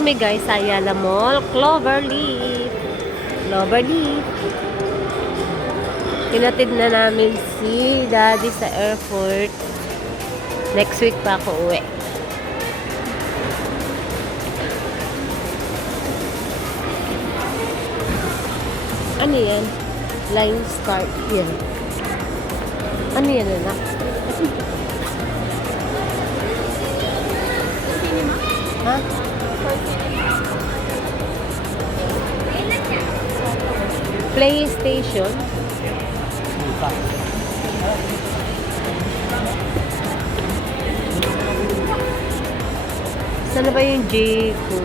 kami guys sa Ayala Mall, Cloverleaf. Cloverleaf. Kinatid na namin si Daddy sa airport. Next week pa ako uwi. Ano yan? Line scarf yan. Ano yan, anak? Ha? PlayStation? Saan na ba yung J ko?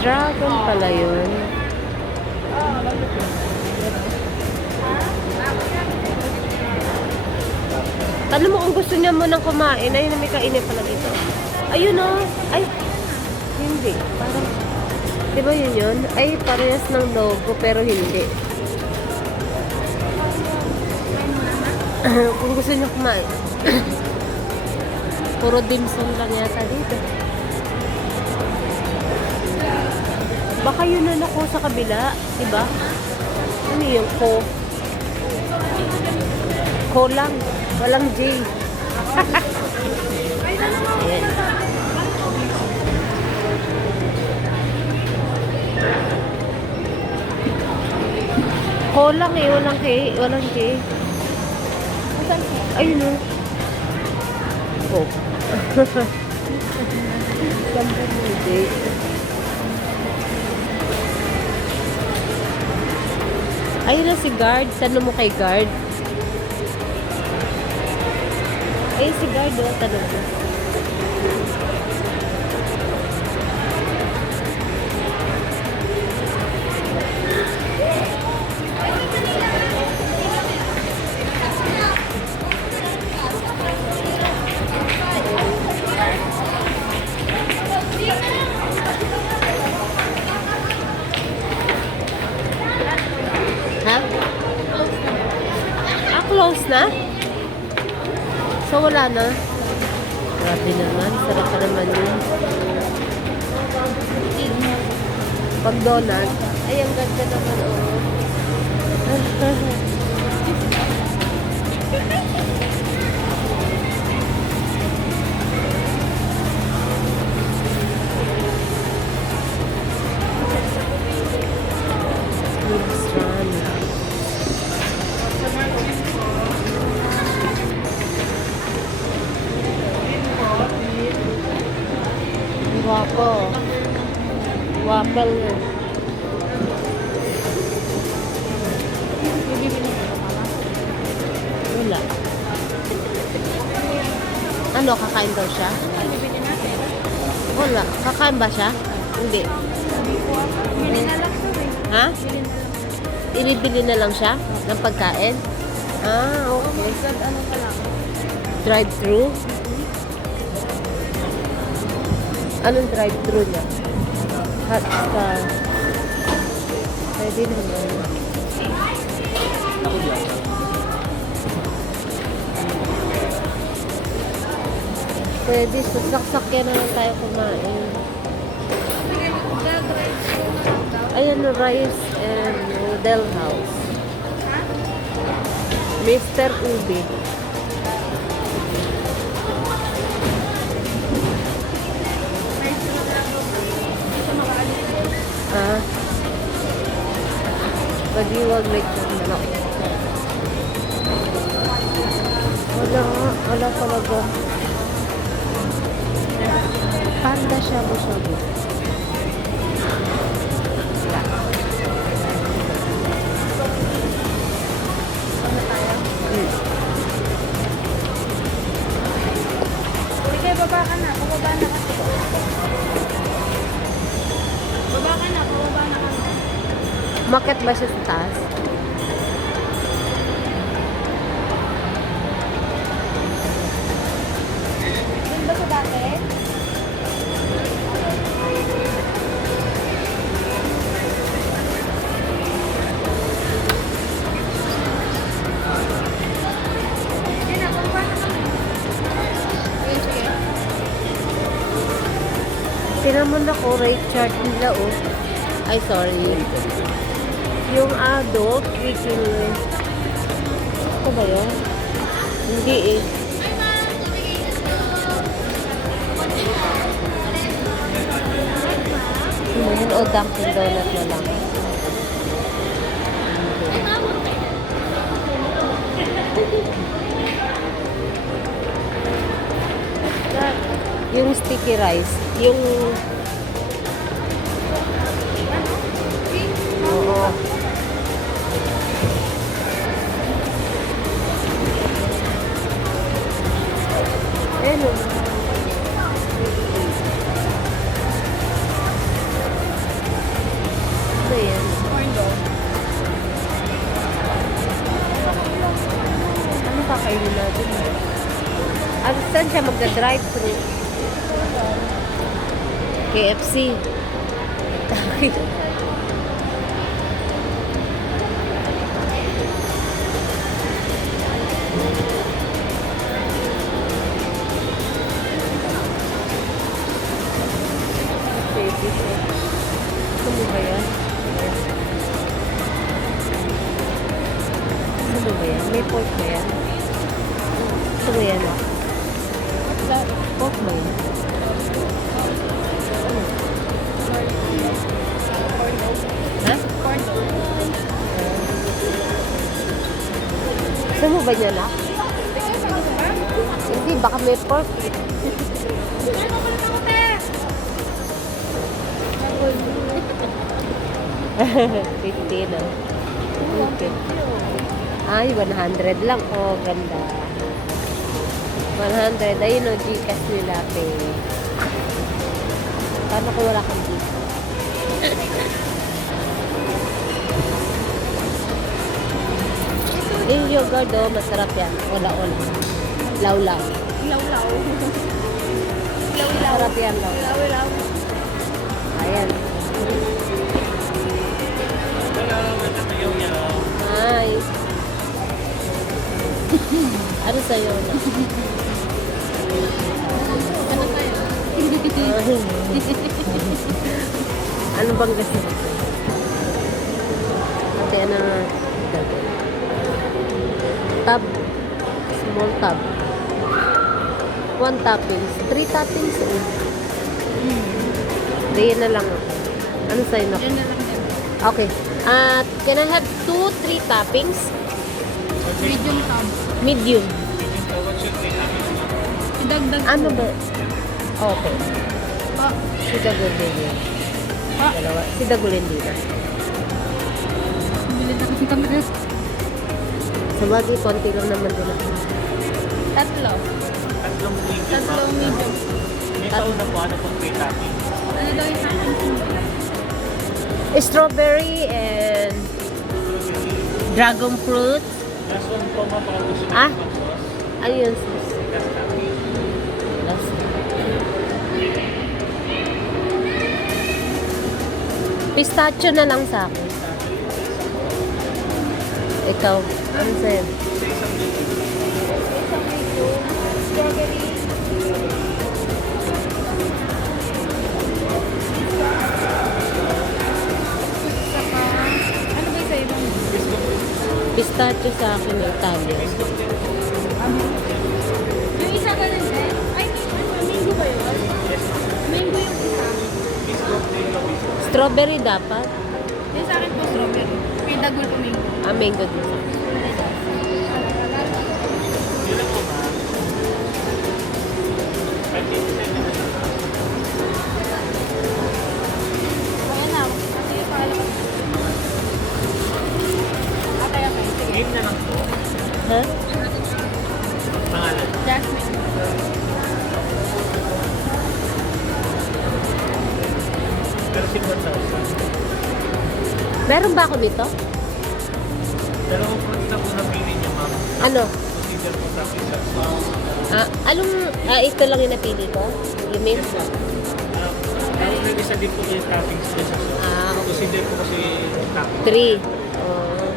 Dragon pala yun. Alam mo kung gusto niya munang kumain, ayun na may kainin pala dito. Ayun o. Ay, hindi. Parang, di ba yun yun? Ay, parehas ng logo pero hindi. Kung gusto niya kumain. Puro dimsum lang yata dito. Baka yun na ako sa kabila, diba? Ano yung ko? Ko lang. Walang J. Ayan. Ko lang eh. Walang K. Walang J. Ayun o. Oh. Ganda mo J. Ayun na si guard. Tanong mo kay guard. Ayun si guard. Tanong mo. Ha? Ah, close na? So, wala na? Grabe naman. Sarap pa naman yun. Pag donut. Ay, ang ganda naman, oh. Waffle. Waffle. Wala. Ano, kakain daw siya? Wala. Kakain ba siya? Hindi. Ha? Inibili na lang siya ng pagkain? Ah, okay. Drive-thru? Anong drive-thru niya? Hot Star. Pwede naman. Pwede. Sasakyan na lang tayo kumain. Ayan, rice and noodle house. Mr. Ubi. Ah. Baliwag like manok. Wala talaga. Panda shabu-shabu. Ano tayo? Sige, baba ka na. Pababa na kasi. Baba ka na. Pababa na kami. Market ba siya sa taas? Yun ba sa dati? naman ako, rate chart nila, oh. Ay, sorry. Yung adult, freaking... Ito ba yun? Hindi eh. Ano yun? O, Dunkin' Donut na lang. Yung sticky rice. Yung... Oo. Ano? Ano yan? Ano kakainin natin? Ano, saan siya magda-drive-thru? KFC. Ano ba yan? Ano ba yan? May pork ba yan? Ano ba yan? Pork ba yan? Ha? Gusto mo ba niya na? Hindi, baka may pork. $50 na. Okay. Ay, 100 lang. Oh, ganda. 100. Ayun o, Gcash nila. Pay. Paano kung wala kang Gcash? Yung yogurt o, masarap yan. Wala-wala. Law-law. Law-law. Masarap yan, law. Law-law. Ayan. Hi. Ano sa'yo na? Ano tayo? Ano bang gusto mo? Ate, ano na? Tab. Small tab. 1 toppings. 3 toppings eh. Diyan na lang ako. Ano sa'yo na? Yan na lang yan. Okay. Can I have 2, 3 toppings? Medium tab. Medium. Idagdag Ano ba? Okay. pa. Si Dagulin din. Pa. Dalawa. Si Dagulin din. Bili na kasi kami. Sa bagay, konti lang naman din ako. Tatlo. Tatlong medium. May sauna po, ano pong free topping? Ano daw yung akin? Strawberry and dragon fruit. Last one po, mapaka gusto ko Ah? ng sauce. Ayun. Last topping. Pistachio na lang sa akin. Ikaw, ano sa'yo? Strawberry. Saka, ano ba yung sa'yo? Pistachio sa akin, Italian. Yung isa ganun din. Ay, mango ba yun? Mango yung isa. Strawberry dapat. Yung sa akin po strawberry. May dagol po mango. Mango din sa akin. Yun lang po, ma'am. 587 na lang. Ayan na. Kasi yung pangalan ko. Okay. Sige. Name na lang po. Ha? Pangalan. Jasmine. Pero silver sauce. Meron ba ako nito? Dalawang fruits na po napili niya, ma'am. Ano? Consider po sa pizza sauce. Ito lang yung napili ko? You mean? Pero may isa din po yung toppings niya sa sauce. Ah, okay. Consider po kasi topping. 3. Oh.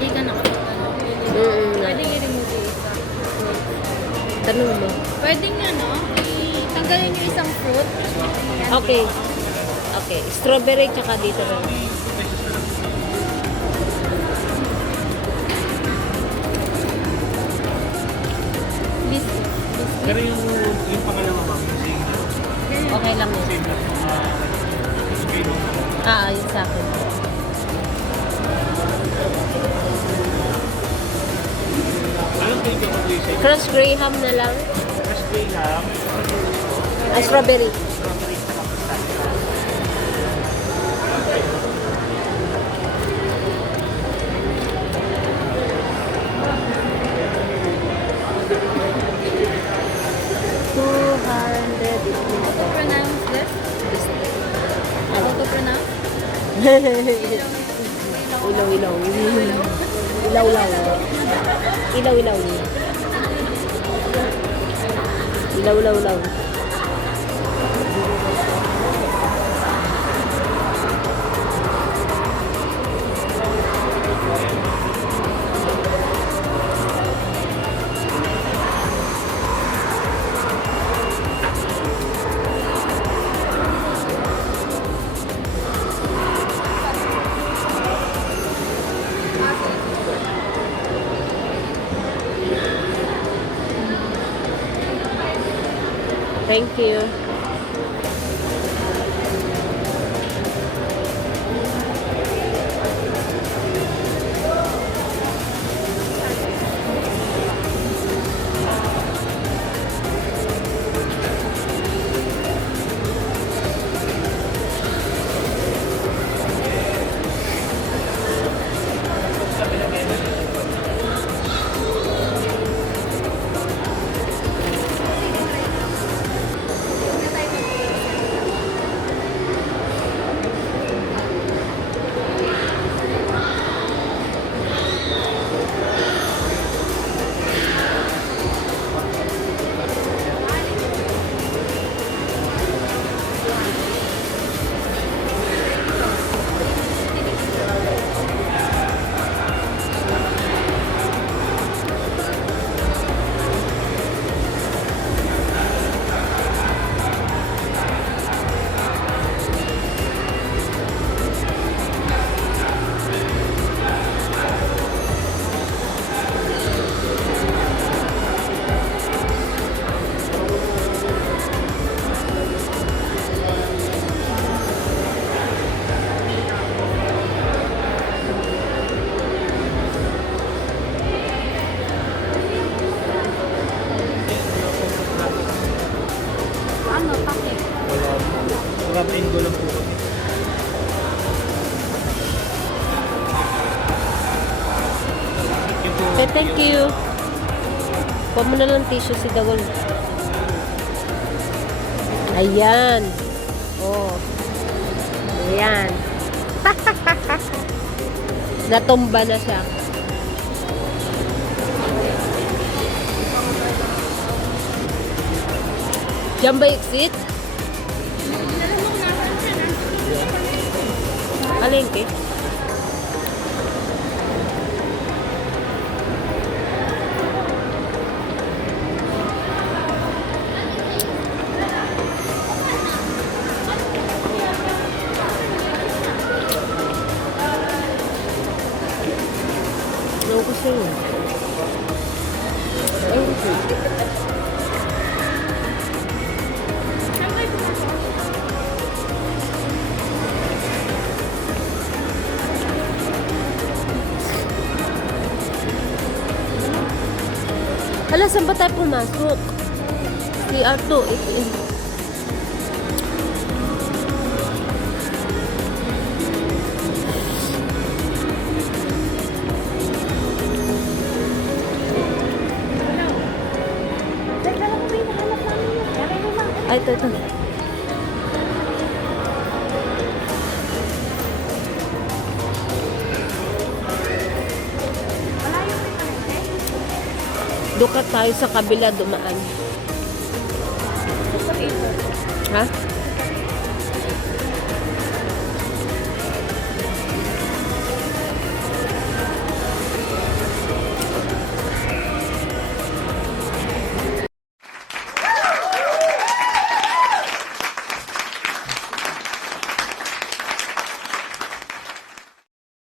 Hindi ka nakapagtanong. Mm-mm. Pwede i-remove yung isa. Tanong mo. Pwedeng ano, tanggalin yung isang fruit. Yan. Okay. Okay. Strawberry tsaka dito na. This. Pero yung pangalawa ma'am, yung single. Okay lang yun. Same lang yung scale mo. Yun sa akin. Anong take yung mag-i sa Crush Graham na lang. Fresh gray lang. Strawberry. Strawberry tsaka pistachio. How to pronounce this? How to pronounce? Ilaw-ilaw. Ilaw-ilaw. Ilaw-ilaw. Ilaw-ilaw. Thank you. Ano, pakit? Wala po. Crab and go lang po. Yun po. Okay, thank you. Kuha mo na lang tissue si Dagol. Ayan. Oh. Ayan. Natumba na siya. Diyan ba exit? Alengke? Ano ko sa'yo? Ayun ko. Hala, saan ba tayo pumasok? CR2. Teka lang, may nahanap namin yun. Kaya mo lang. Ay, ito. Malayo pa yung eh. Dukat tayo sa kabila dumaan. Super 8. Ha?